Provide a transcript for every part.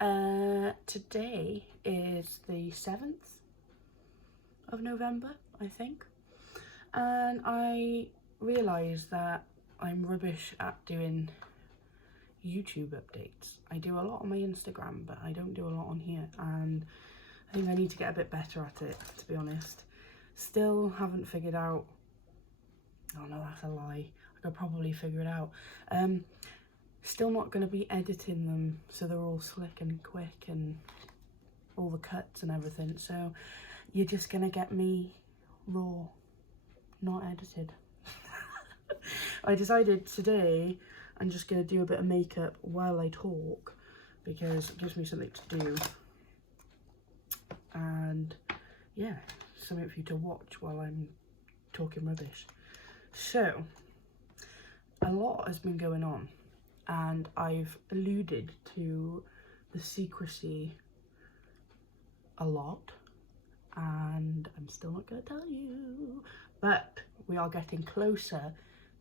Today is the 7th of November, I think, and I realised that I'm rubbish at doing YouTube updates. I do a lot on my Instagram, but I don't do a lot on here, and I think I need to get a bit better at it, to be honest. Still haven't figured out, oh no, that's a lie, I could probably figure it out. Still not going to be editing them so they're all slick and quick and all the cuts and everything, so you're just going to get me raw, not edited. I decided today I'm just going to do a bit of makeup while I talk because it gives me something to do, and yeah, something for you to watch while I'm talking rubbish. So a lot has been going on, and I've alluded to the secrecy a lot, and I'm still not going to tell you, but we are getting closer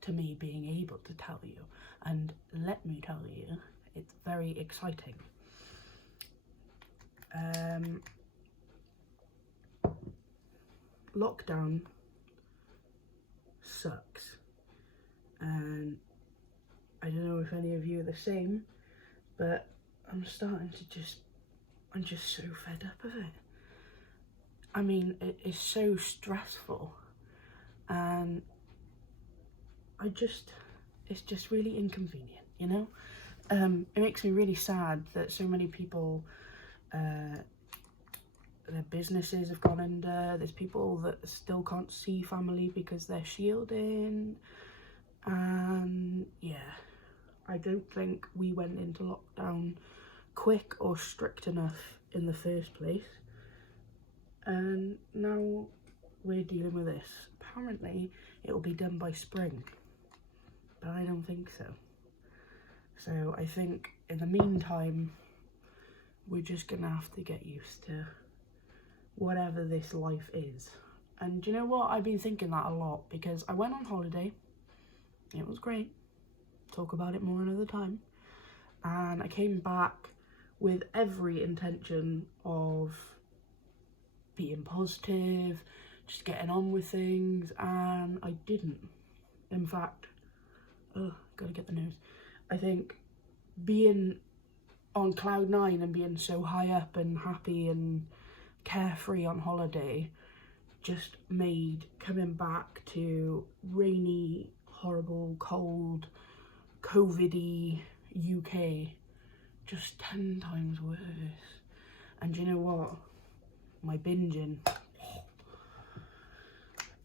to me being able to tell you, and let me tell you, it's very exciting. Lockdown sucks, and I don't know if any of you are the same, but I'm starting to I'm just so fed up of it. I mean, it is so stressful, and it's just really inconvenient, you know? It makes me really sad that so many people, their businesses have gone under. There's people that still can't see family because they're shielding, and yeah, I don't think we went into lockdown quick or strict enough in the first place, and now we're dealing with this. Apparently it will be done by spring, but I don't think so. So I think in the meantime we're just gonna have to get used to whatever this life is. And you know what, I've been thinking that a lot because I went on holiday, it was great, talk about it more another time, and I came back with every intention of being positive, just getting on with things, and I didn't. In fact, gotta get the nose. I think being on cloud 9 and being so high up and happy and carefree on holiday just made coming back to rainy, horrible, cold, COVID-y UK just 10 times worse. And you know what? My binge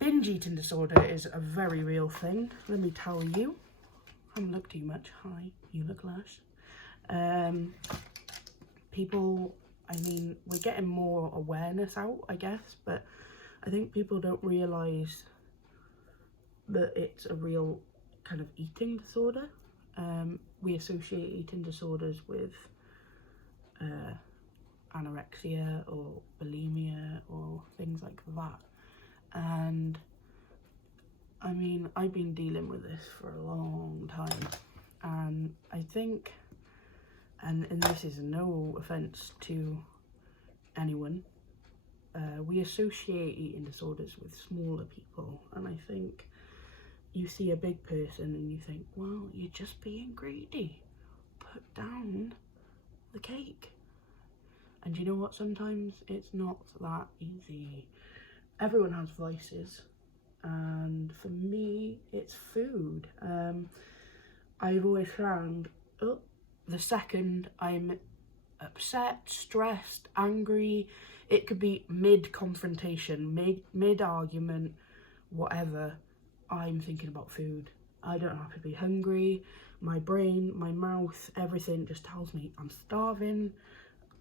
eating disorder is a very real thing, let me tell you. I haven't looked too much. Hi, you look lush. People, I mean, we're getting more awareness out, I guess, but I think people don't realise that it's a real kind of eating disorder. We associate eating disorders with anorexia or bulimia or things like that, and I mean, I've been dealing with this for a long time, and I think, and this is no offence to anyone, we associate eating disorders with smaller people, and I think you see a big person and you think, well, you're just being greedy, put down the cake. And you know what, sometimes it's not that easy. Everyone has vices, and for me it's food. I've always found the second I'm upset, stressed, angry, it could be mid-confrontation, mid-argument, whatever, I'm thinking about food. I don't have to be hungry. My brain, my mouth, everything just tells me I'm starving,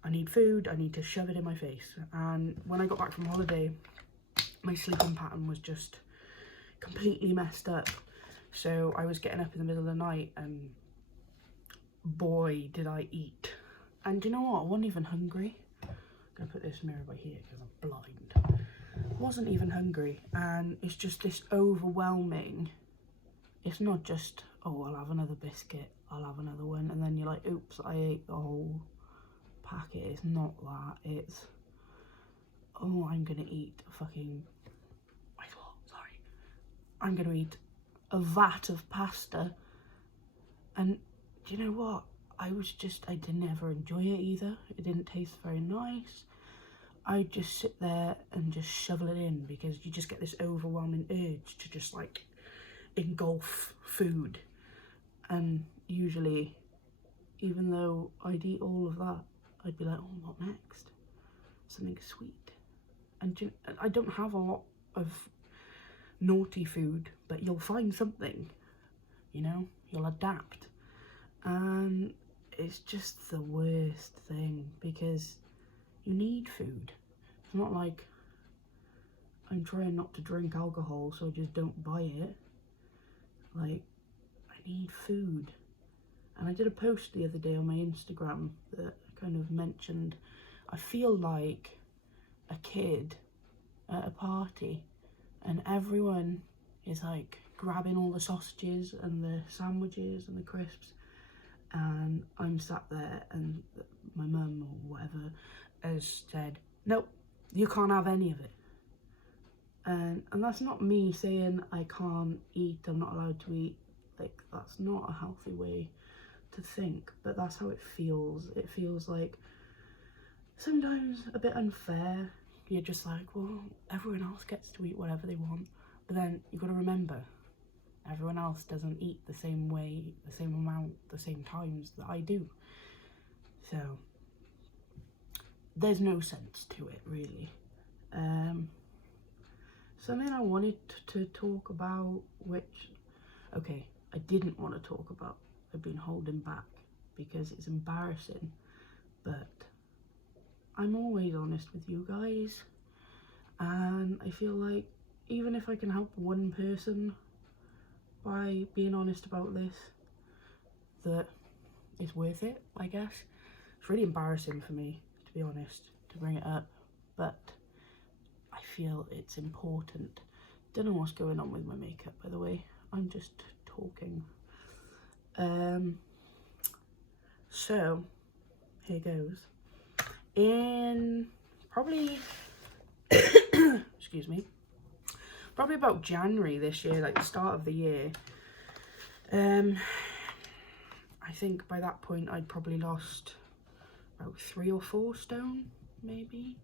I need food, I need to shove it in my face. And when I got back from holiday, my sleeping pattern was just completely messed up. So I was getting up in the middle of the night, and boy did I eat. And you know what, I wasn't even hungry. I'm gonna put this mirror by here because I'm blind. Wasn't even hungry, and it's just this overwhelming, it's not just, oh, I'll have another biscuit, I'll have another one, and then you're like, oops, I ate the whole packet. It's not that. It's, oh, I'm gonna eat fucking, sorry. I'm gonna eat a vat of pasta. And do you know what? I didn't ever enjoy it either. It didn't taste very nice. I'd just sit there and just shovel it in, because you just get this overwhelming urge to just like engulf food. And usually, even though I'd eat all of that, I'd be like, oh, what next? Something sweet. And I don't have a lot of naughty food, but you'll find something, you know, you'll adapt. And it's just the worst thing, because you need food. It's not like I'm trying not to drink alcohol, so I just don't buy it. Like, I need food. And I did a post the other day on my Instagram that kind of mentioned, I feel like a kid at a party, and everyone is like grabbing all the sausages and the sandwiches and the crisps, and I'm sat there, and my mum or whatever has said, nope, you can't have any of it. And that's not me saying I can't eat, I'm not allowed to eat. Like, that's not a healthy way to think, but that's how it feels. It feels like sometimes a bit unfair. You're just like, well, everyone else gets to eat whatever they want, but then you've got to remember, everyone else doesn't eat the same way, the same amount, the same times that I do. So there's no sense to it, really. Something I wanted to talk about, which, okay, I didn't want to talk about, I've been holding back because it's embarrassing, but I'm always honest with you guys, and I feel like even if I can help one person by being honest about this, that it's worth it, I guess. It's really embarrassing for me, to be honest, to bring it up, but I feel it's important. Don't know what's going on with my makeup, by the way. I'm just talking. So here goes. In probably excuse me, probably about January this year, like the start of the year, I think by that point I'd probably lost about 3 or 4 stone, maybe.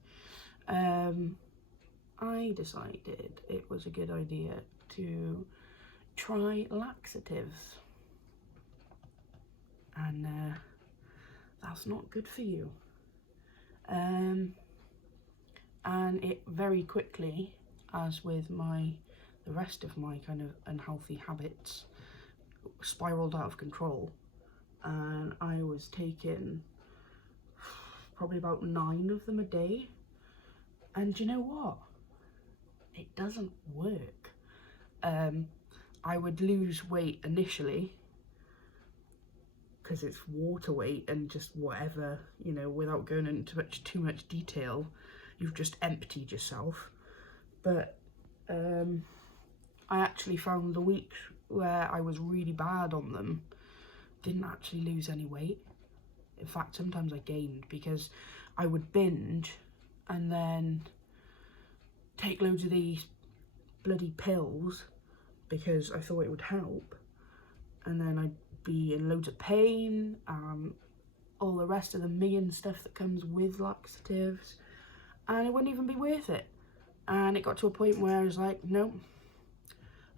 I decided it was a good idea to try laxatives, and that's not good for you. And it very quickly, as with the rest of my kind of unhealthy habits, spiraled out of control, and I was taking probably about 9 of them a day. And you know what? It doesn't work. I would lose weight initially because it's water weight and just whatever, you know, without going into too much detail, you've just emptied yourself. But I actually found the weeks where I was really bad on them, didn't actually lose any weight. In fact, sometimes I gained, because I would binge and then take loads of these bloody pills because I thought it would help, and then I'd be in loads of pain, all the rest of the million stuff that comes with laxatives, and it wouldn't even be worth it. And it got to a point where I was like, no,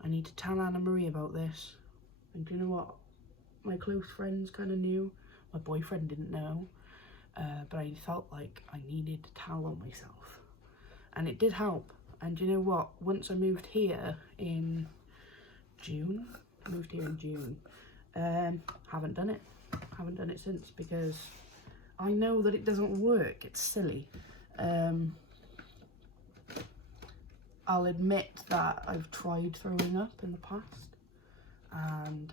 I need to tell Anna Marie about this. And do you know what? My close friends kind of knew. My boyfriend didn't know, but I felt like I needed to tell on myself. And it did help. And do you know what? Once I moved here in June, haven't done it since, because I know that it doesn't work. It's silly. I'll admit that I've tried throwing up in the past, and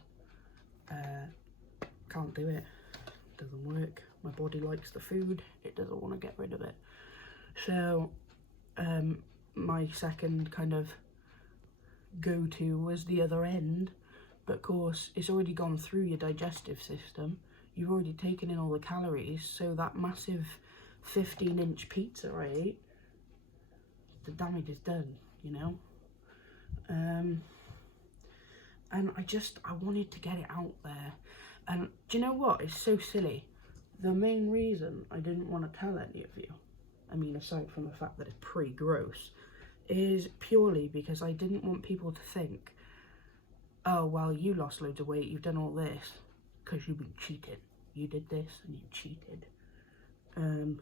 can't do it. Doesn't work. My body likes the food, it doesn't want to get rid of it. So my second kind of go-to was the other end, but of course it's already gone through your digestive system. you've already taken in all the calories, so that massive 15-inch pizza I ate, the damage is done, you know. And I wanted to get it out there. And do you know what? It's so silly. The main reason I didn't want to tell any of you, I mean, aside from the fact that it's pretty gross, is purely because I didn't want people to think, oh, well, you lost loads of weight, you've done all this because you've been cheating. You did this and you cheated. And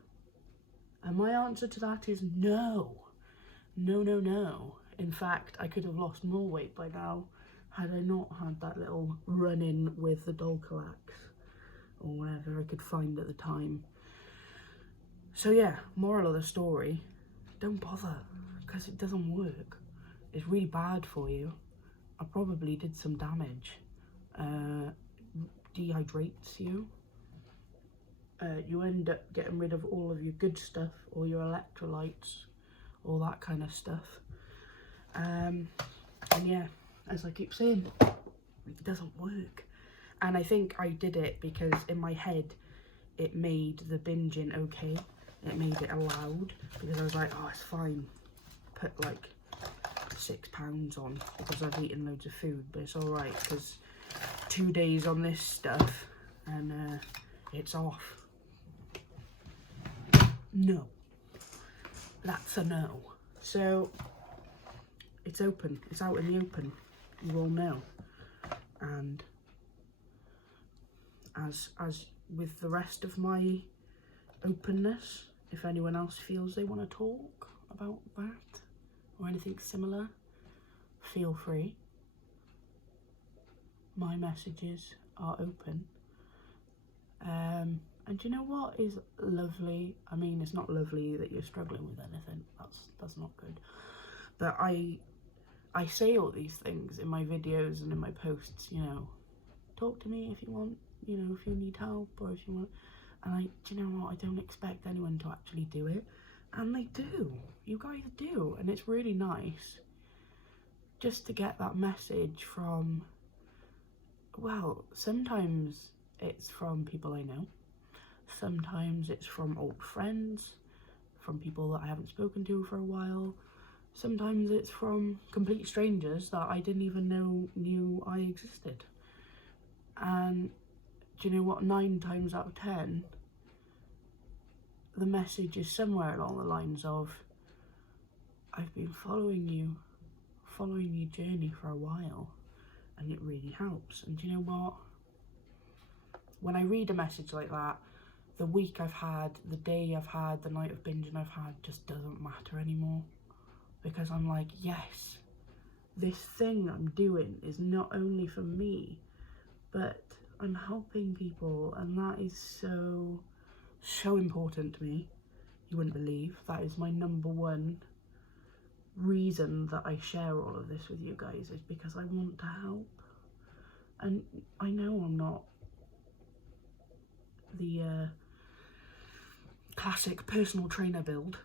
my answer to that is no. No, no, no. In fact, I could have lost more weight by now had I not had that little run-in with the Dulcolax or whatever I could find at the time. So yeah, moral of the story, don't bother, because it doesn't work. It's really bad for you. I probably did some damage. Dehydrates you. You end up getting rid of all of your good stuff, all your electrolytes, all that kind of stuff. And yeah, as I keep saying, it doesn't work. And I think I did it because in my head, it made the binging okay. It made it allowed, because I was like, oh, it's fine. Put like 6 pounds on because I've eaten loads of food, but it's all right because 2 days on this stuff and it's off. No. That's a no. So it's open. It's out in the open. You all know. And as with the rest of my openness, if anyone else feels they want to talk about that or anything similar, feel free. My messages are open. And you know what is lovely? I mean, it's not lovely that you're struggling with anything. That's not good. But I say all these things in my videos and in my posts, you know, talk to me if you want, you know, if you need help or if you want. And do you know what? I don't expect anyone to actually do it. And they do. You guys do. And it's really nice just to get that message from, well, sometimes it's from people I know. Sometimes it's from old friends, from people that I haven't spoken to for a while. Sometimes it's from complete strangers that I didn't even knew I existed. And do you know what? 9 times out of 10, the message is somewhere along the lines of, I've been following your journey for a while, and it really helps. And do you know what? When I read a message like that, the week I've had, the day I've had, the night of binging I've had just doesn't matter anymore. Because I'm like, yes, this thing I'm doing is not only for me, but I'm helping people, and that is so, so important to me. You wouldn't believe. That is my #1 reason that I share all of this with you guys, is because I want to help. And I know I'm not the classic personal trainer build,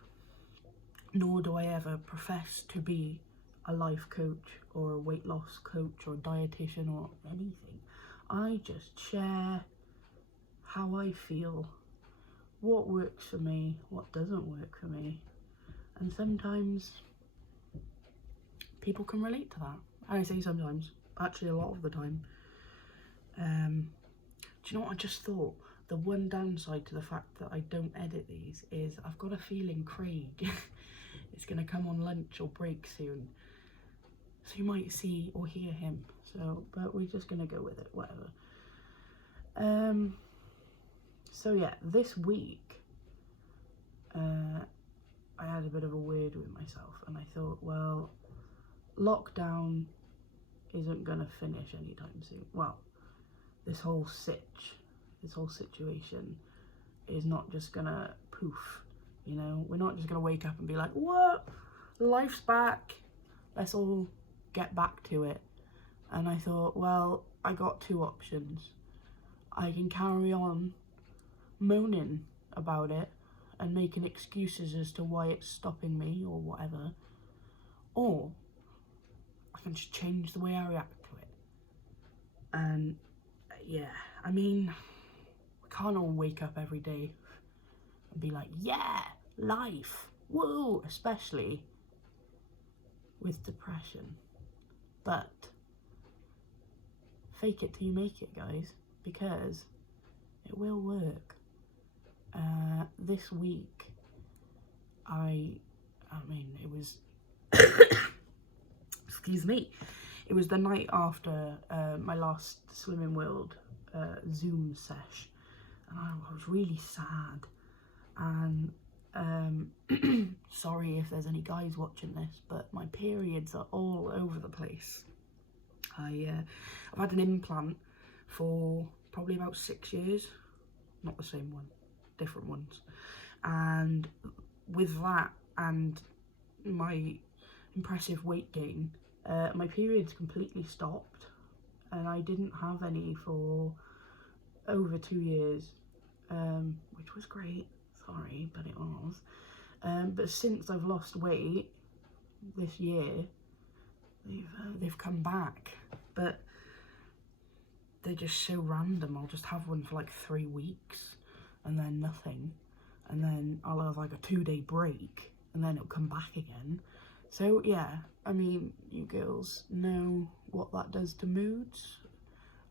nor do I ever profess to be a life coach or a weight loss coach or a dietitian or anything. I just share how I feel, what works for me, what doesn't work for me. And sometimes people can relate to that. I say sometimes, actually a lot of the time. Do you know what I just thought? The one downside to the fact that I don't edit these is I've got a feeling Craig is going to come on lunch or break soon. So you might see or hear him. So, but we're just going to go with it, whatever. So yeah, this week, I had a bit of a weird with myself, and I thought, well, lockdown isn't going to finish anytime soon. Well, this whole situation is not just gonna poof, you know. We're not just gonna wake up and be like, what, life's back, let's all get back to it. And I thought, well, I got 2 options. I can carry on moaning about it and making excuses as to why it's stopping me or whatever, or I can just change the way I react to it. And yeah, I mean, can't all wake up every day and be like, yeah, life, woo, especially with depression. But fake it till you make it, guys, because it will work. This week, I mean, it was, excuse me, it was the night after my last Slimming World Zoom sesh, and I was really sad, and sorry if there's any guys watching this, but my periods are all over the place. I've had an implant for probably about 6 years, not the same one, different ones, and with that and my impressive weight gain, my periods completely stopped, and I didn't have any for over 2 years, which was great, sorry, but it was. But since I've lost weight this year, they've come back, but they're just so random. I'll just have one for like 3 weeks and then nothing, and then I'll have like a 2-day break and then it'll come back again. So yeah, I mean, you girls know what that does to moods.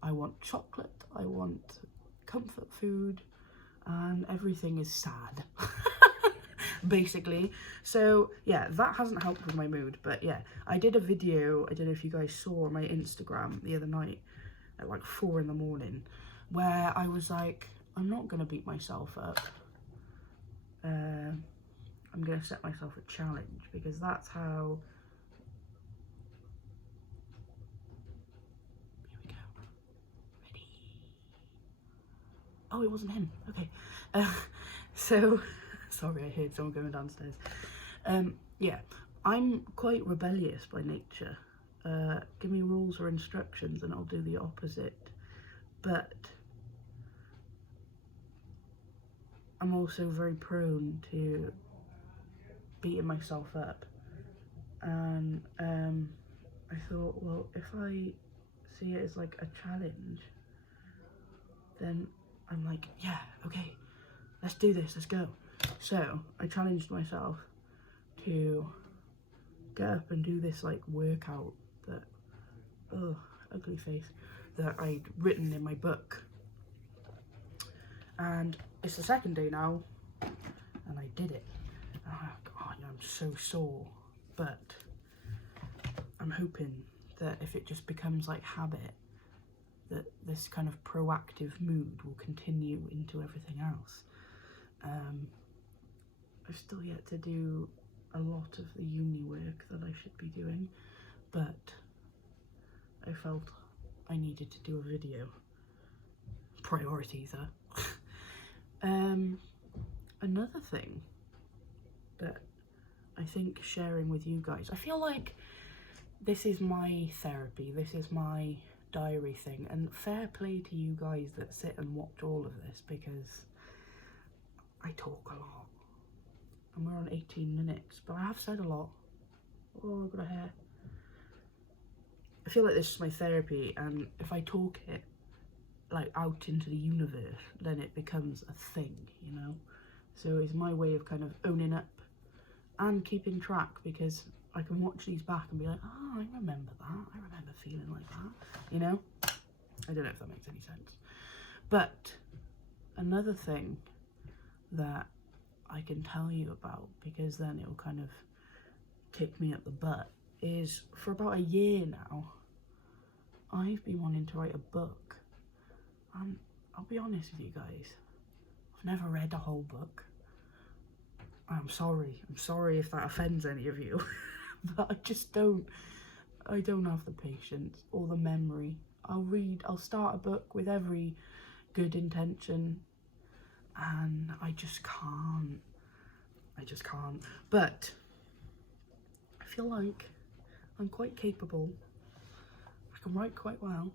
I want chocolate, I want comfort food, and everything is sad. Basically. So yeah, that hasn't helped with my mood, but yeah, I did a video, I don't know if you guys saw on my Instagram the other night at like 4 in the morning, where I was like, I'm not gonna beat myself up. I'm gonna set myself a challenge, because that's how, here we go, ready. Oh, it wasn't him, okay. So sorry, I heard someone going downstairs. Yeah, I'm quite rebellious by nature. Give me rules or instructions and I'll do the opposite. But I'm also very prone to beating myself up. And I thought, well, if I see it as like a challenge, then I'm like, yeah, okay, let's do this, let's go. So I challenged myself to get up and do this like workout that, oh, ugly face, that I'd written in my book. And it's the second day now, and I did it. Oh God, I'm so sore, but I'm hoping that if it just becomes like habit, that this kind of proactive mood will continue into everything else. I've still yet to do a lot of the uni work that I should be doing, but I felt I needed to do a video. Priorities, huh? Another thing that I think sharing with you guys, I feel like this is my therapy, this is my diary thing, and fair play to you guys that sit and watch all of this, because I talk a lot. And we're on 18 minutes, but I have said a lot. Oh, I've got a hair. I feel like this is my therapy, and if I talk it like out into the universe, then it becomes a thing, you know? So it's my way of kind of owning up and keeping track, because I can watch these back and be like, oh, I remember that. I remember feeling like that, you know? I don't know if that makes any sense. But another thing that I can tell you about, because then it'll kind of kick me up the butt, is for about a year now, I've been wanting to write a book. And I'll be honest with you guys, I've never read a whole book. I'm sorry if that offends any of you, but I don't have the patience or the memory. I'll start a book with every good intention, and I just can't. But I feel like I'm quite capable. I can write quite well.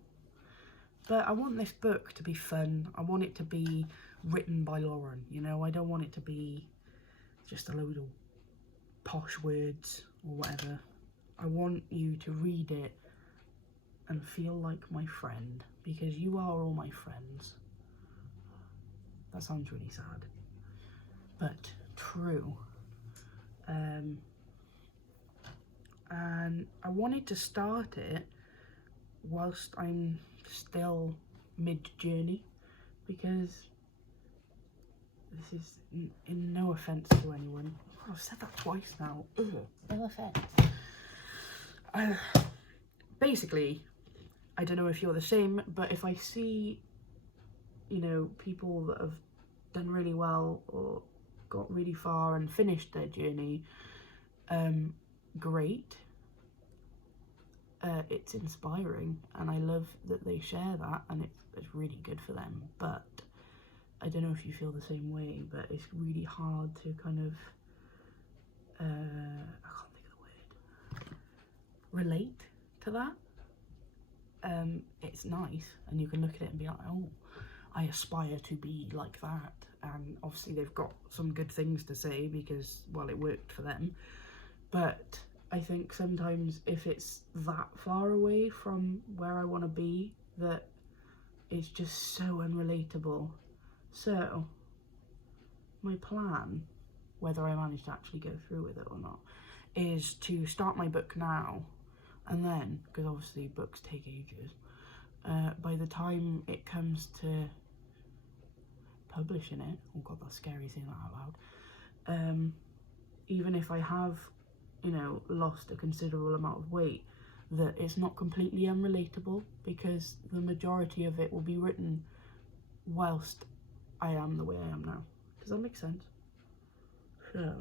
But I want this book to be fun. I want it to be written by Lauren, you know? I don't want it to be just a load of posh words or whatever. I want you to read it and feel like my friend, because you are all my friends. That sounds really sad, but true. And I wanted to start it whilst I'm still mid-journey, because this is in no offence to anyone. Oh, I've said that twice now. Ugh, no offence. Basically, I don't know if you're the same, but if I see, you know, people that have done really well or got really far and finished their journey, great. It's inspiring, and I love that they share that, and it's really good for them. But I don't know if you feel the same way, but it's really hard to kind of I can't think of the word, relate to that. It's nice, and you can look at it and be like, oh, I aspire to be like that, and obviously they've got some good things to say because, well, it worked for them. But I think sometimes if it's that far away from where I want to be, that it's just so unrelatable. So my plan, whether I manage to actually go through with it or not, is to start my book now, and then, because obviously books take ages, by the time it comes to publishing it, oh god, that's scary saying that out loud, even if I have, you know, lost a considerable amount of weight, that it's not completely unrelatable, because the majority of it will be written whilst I am the way I am now. Does that make sense? So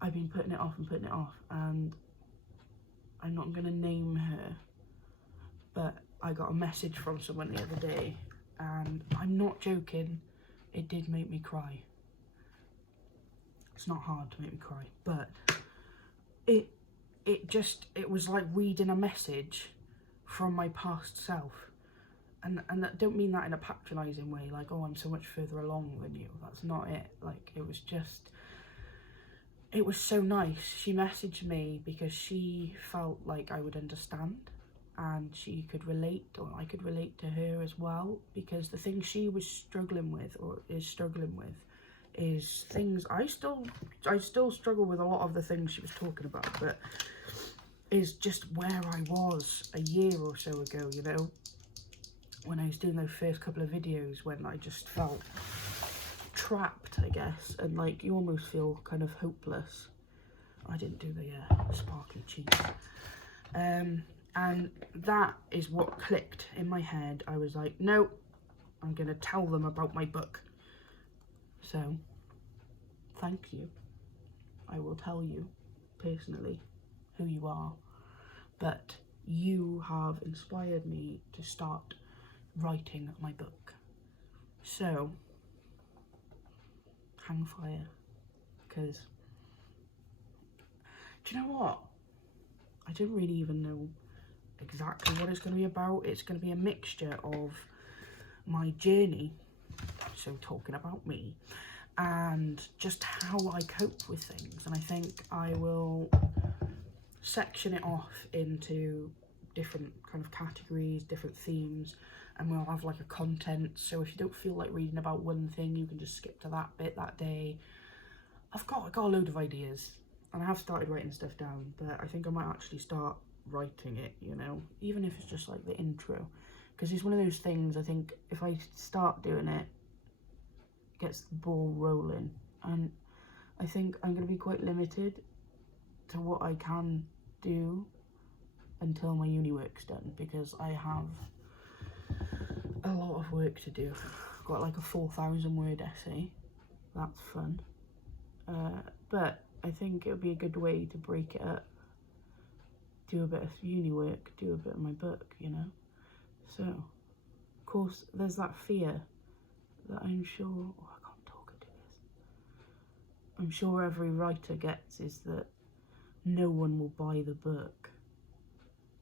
I've been putting it off and putting it off, and I'm not going to name her, but I got a message from someone the other day, and I'm not joking, it did make me cry. It's not hard to make me cry, but it was like reading a message from my past self. And I don't mean that in a patronising way, like, oh, I'm so much further along than you. That's not it. Like, it was so nice. She messaged me because she felt like I would understand, and she could relate, or I could relate to her as well, because the thing she was struggling with, or is struggling with, is things I still struggle with. A lot of the things she was talking about, but is just where I was a year or so ago, you know, when I was doing those first couple of videos, when I just felt trapped, I guess, and like you almost feel kind of hopeless. I didn't do the sparkly cheeks. And that is what clicked in my head. I was like, no, I'm gonna tell them about my book. So thank you. I will tell you personally who you are, but you have inspired me to start writing my book. So hang fire, because do you know what? I don't really even know exactly what it's going to be about. It's going to be a mixture of my journey, so talking about me, and just how I cope with things. And I think I will section it off into different kind of categories, different themes, and we'll have like a content. So if you don't feel like reading about one thing, you can just skip to that bit that day. I got a load of ideas, and I have started writing stuff down, but I think I might actually start writing it, you know, even if it's just like the intro, because it's one of those things, I think if I start doing it, it gets the ball rolling, and I think I'm going to be quite limited to what I can do until my uni work's done, because I have a lot of work to do. I've got like a 4,000 word essay. That's fun. But I think it would be a good way to break it up, do a bit of uni work, do a bit of my book, you know. So, of course, there's that fear that I'm sure, oh, I can't talk into this. I'm sure every writer gets, is that no one will buy the book.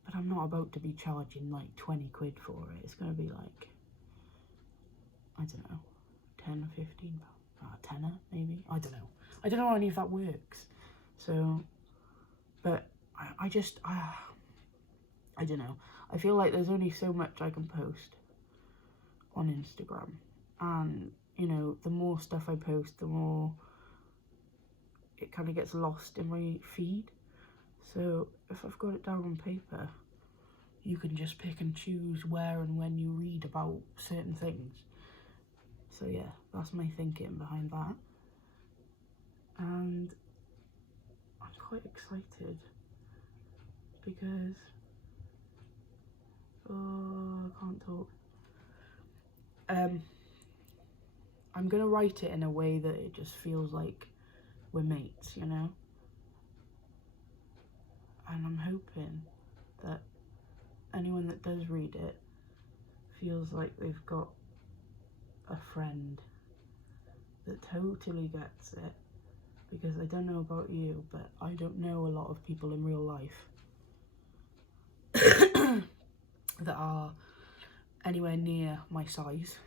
But I'm not about to be charging like 20 quid for it. It's going to be like, I don't know, 10 or 15 pounds, tenner maybe. I don't know. I don't know how any of that works. So, but I just, I don't know. I feel like there's only so much I can post on Instagram, and you know, the more stuff I post, the more it kind of gets lost in my feed. So if I've got it down on paper, you can just pick and choose where and when you read about certain things. So yeah, that's my thinking behind that. And I'm quite excited because, oh, I can't talk. I'm gonna write it in a way that it just feels like we're mates, you know? And I'm hoping that anyone that does read it feels like they've got a friend that totally gets it. Because I don't know about you, but I don't know a lot of people in real life that are anywhere near my size.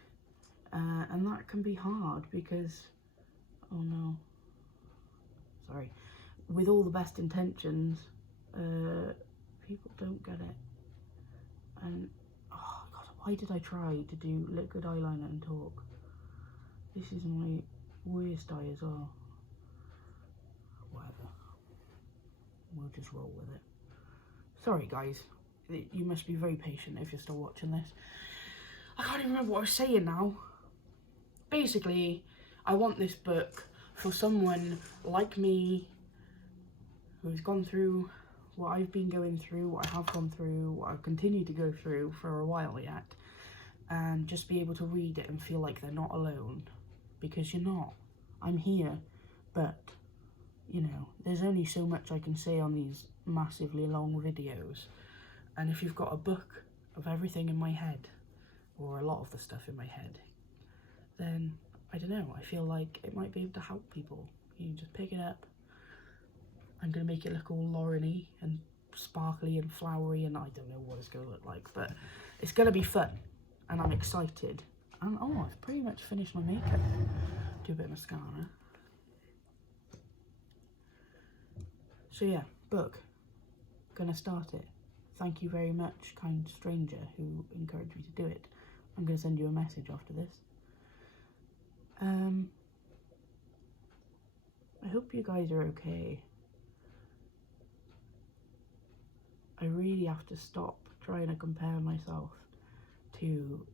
And that can be hard because, oh no, sorry, with all the best intentions, people don't get it. And, oh God, why did I try to do liquid eyeliner and talk? This is my worst eye as well. Whatever, we'll just roll with it. Sorry guys, you must be very patient if you're still watching this. I can't even remember what I was saying now. Basically, I want this book for someone like me who's gone through what I've been going through, what I have gone through, what I've continued to go through for a while yet, and just be able to read it and feel like they're not alone, because you're not. I'm here, but you know, there's only so much I can say on these massively long videos. And if you've got a book of everything in my head, or a lot of the stuff in my head, then I don't know, I feel like it might be able to help people. You just pick it up. I'm going to make it look all Lauren-y and sparkly and flowery, and I don't know what it's going to look like, but it's going to be fun, and I'm excited. And oh, I've pretty much finished my makeup. Do a bit of mascara. So yeah, book. Gonna start it. Thank you very much, kind stranger who encouraged me to do it. I'm gonna send you a message after this. I hope you guys are okay. I really have to stop trying to compare myself to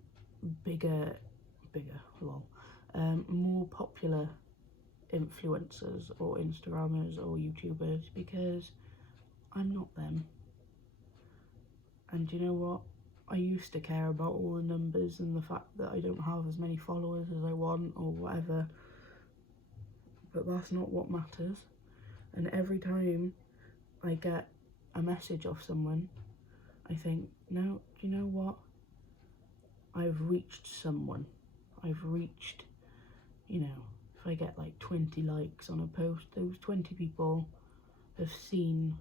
more popular influencers or Instagrammers or YouTubers, because I'm not them. And you know what? I used to care about all the numbers and the fact that I don't have as many followers as I want or whatever, but that's not what matters. And every time I get a message off someone, I think, no, do you know what? I've reached someone. I've reached, you know, if I get like 20 likes on a post, those 20 people have seen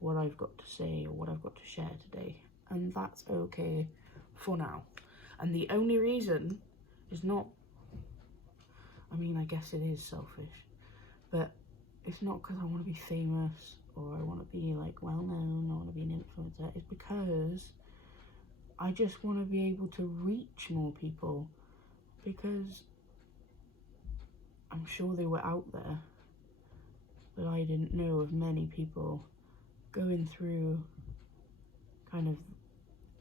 what I've got to say or what I've got to share today. And that's okay for now. And the only reason is not, I mean, I guess it is selfish, but it's not because I want to be famous or I want to be like well known, I want to be an influencer. It's because I just want to be able to reach more people, because I'm sure they were out there, but I didn't know of many people going through kind of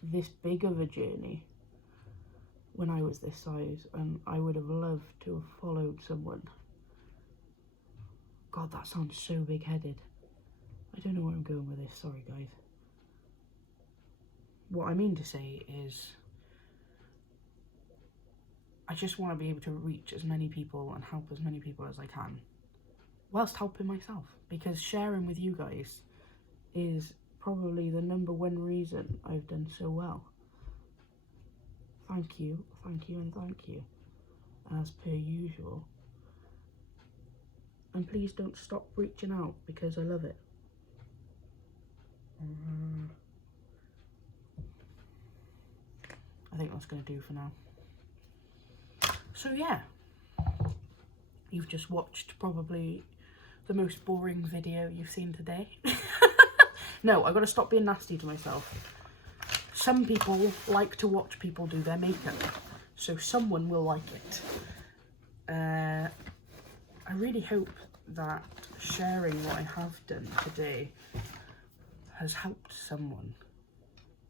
this big of a journey when I was this size, and I would have loved to have followed someone. God, that sounds so big-headed. I don't know where I'm going with this, sorry guys. What I mean to say is, I just want to be able to reach as many people and help as many people as I can, whilst helping myself, because sharing with you guys is probably the #1 reason I've done so well. Thank you, and thank you, as per usual. And please don't stop reaching out, because I love it. I think that's going to do for now. So yeah, you've just watched probably the most boring video you've seen today. No, I've got to stop being nasty to myself. Some people like to watch people do their makeup, so someone will like it. I really hope that sharing what I have done today has helped someone,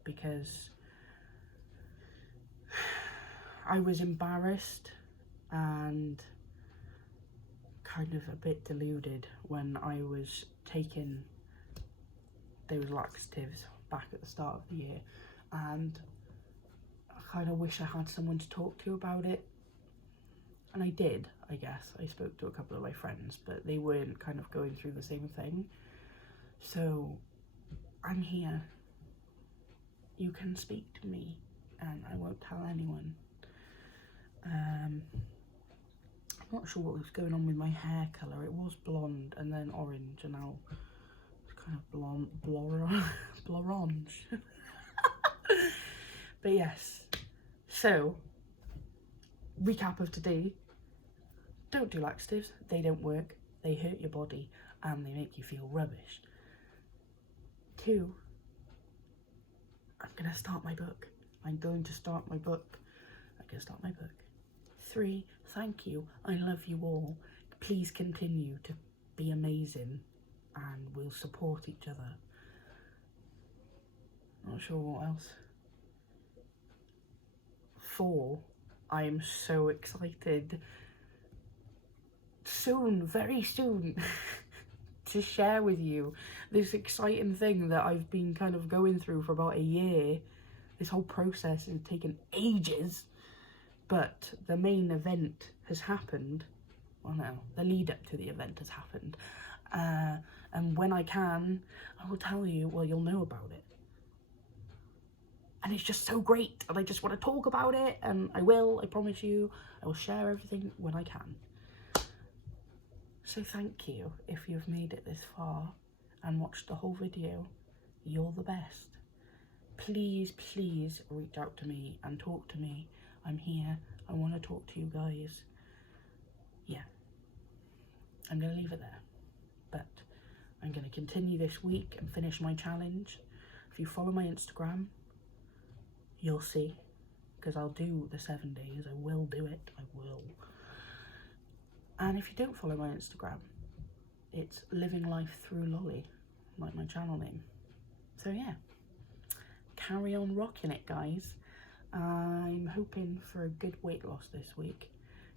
because I was embarrassed and kind of a bit deluded when I was taking those laxatives back at the start of the year, and I kind of wish I had someone to talk to about it. And I did, I guess. I spoke to a couple of my friends, but they weren't kind of going through the same thing. So I'm here. You can speak to me and I won't tell anyone. I'm not sure what was going on with my hair colour. It was blonde and then orange, and now it's kind of blonde, But yes, so recap of today: don't do laxatives, they don't work, they hurt your body and they make you feel rubbish. 2, I'm gonna start my book. I'm going to start my book. 3, thank you, I love you all. Please continue to be amazing and we'll support each other. Not sure what else. 4, I am so excited soon, very soon, to share with you this exciting thing that I've been kind of going through for about a year. This whole process has taken ages, but the main event has happened. Well, no, the lead up to the event has happened. And when I can, I will tell you, well, you'll know about it. And it's just so great, and I just want to talk about it, and I will, I promise you, I will share everything when I can. So thank you if you've made it this far and watched the whole video. You're the best. Please, please reach out to me and talk to me. I'm here. I want to talk to you guys. Yeah. I'm going to leave it there. But I'm going to continue this week and finish my challenge. If you follow my Instagram, you'll see. Because I'll do the 7 days. I will do it. I will. And if you don't follow my Instagram, it's Living Life Through Lolly, like my channel name. So yeah, carry on rocking it, guys. I'm hoping for a good weight loss this week,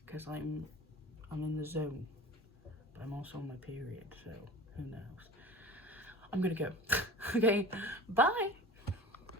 because I'm in the zone, but I'm also on my period, so who knows. I'm gonna go. Okay, bye.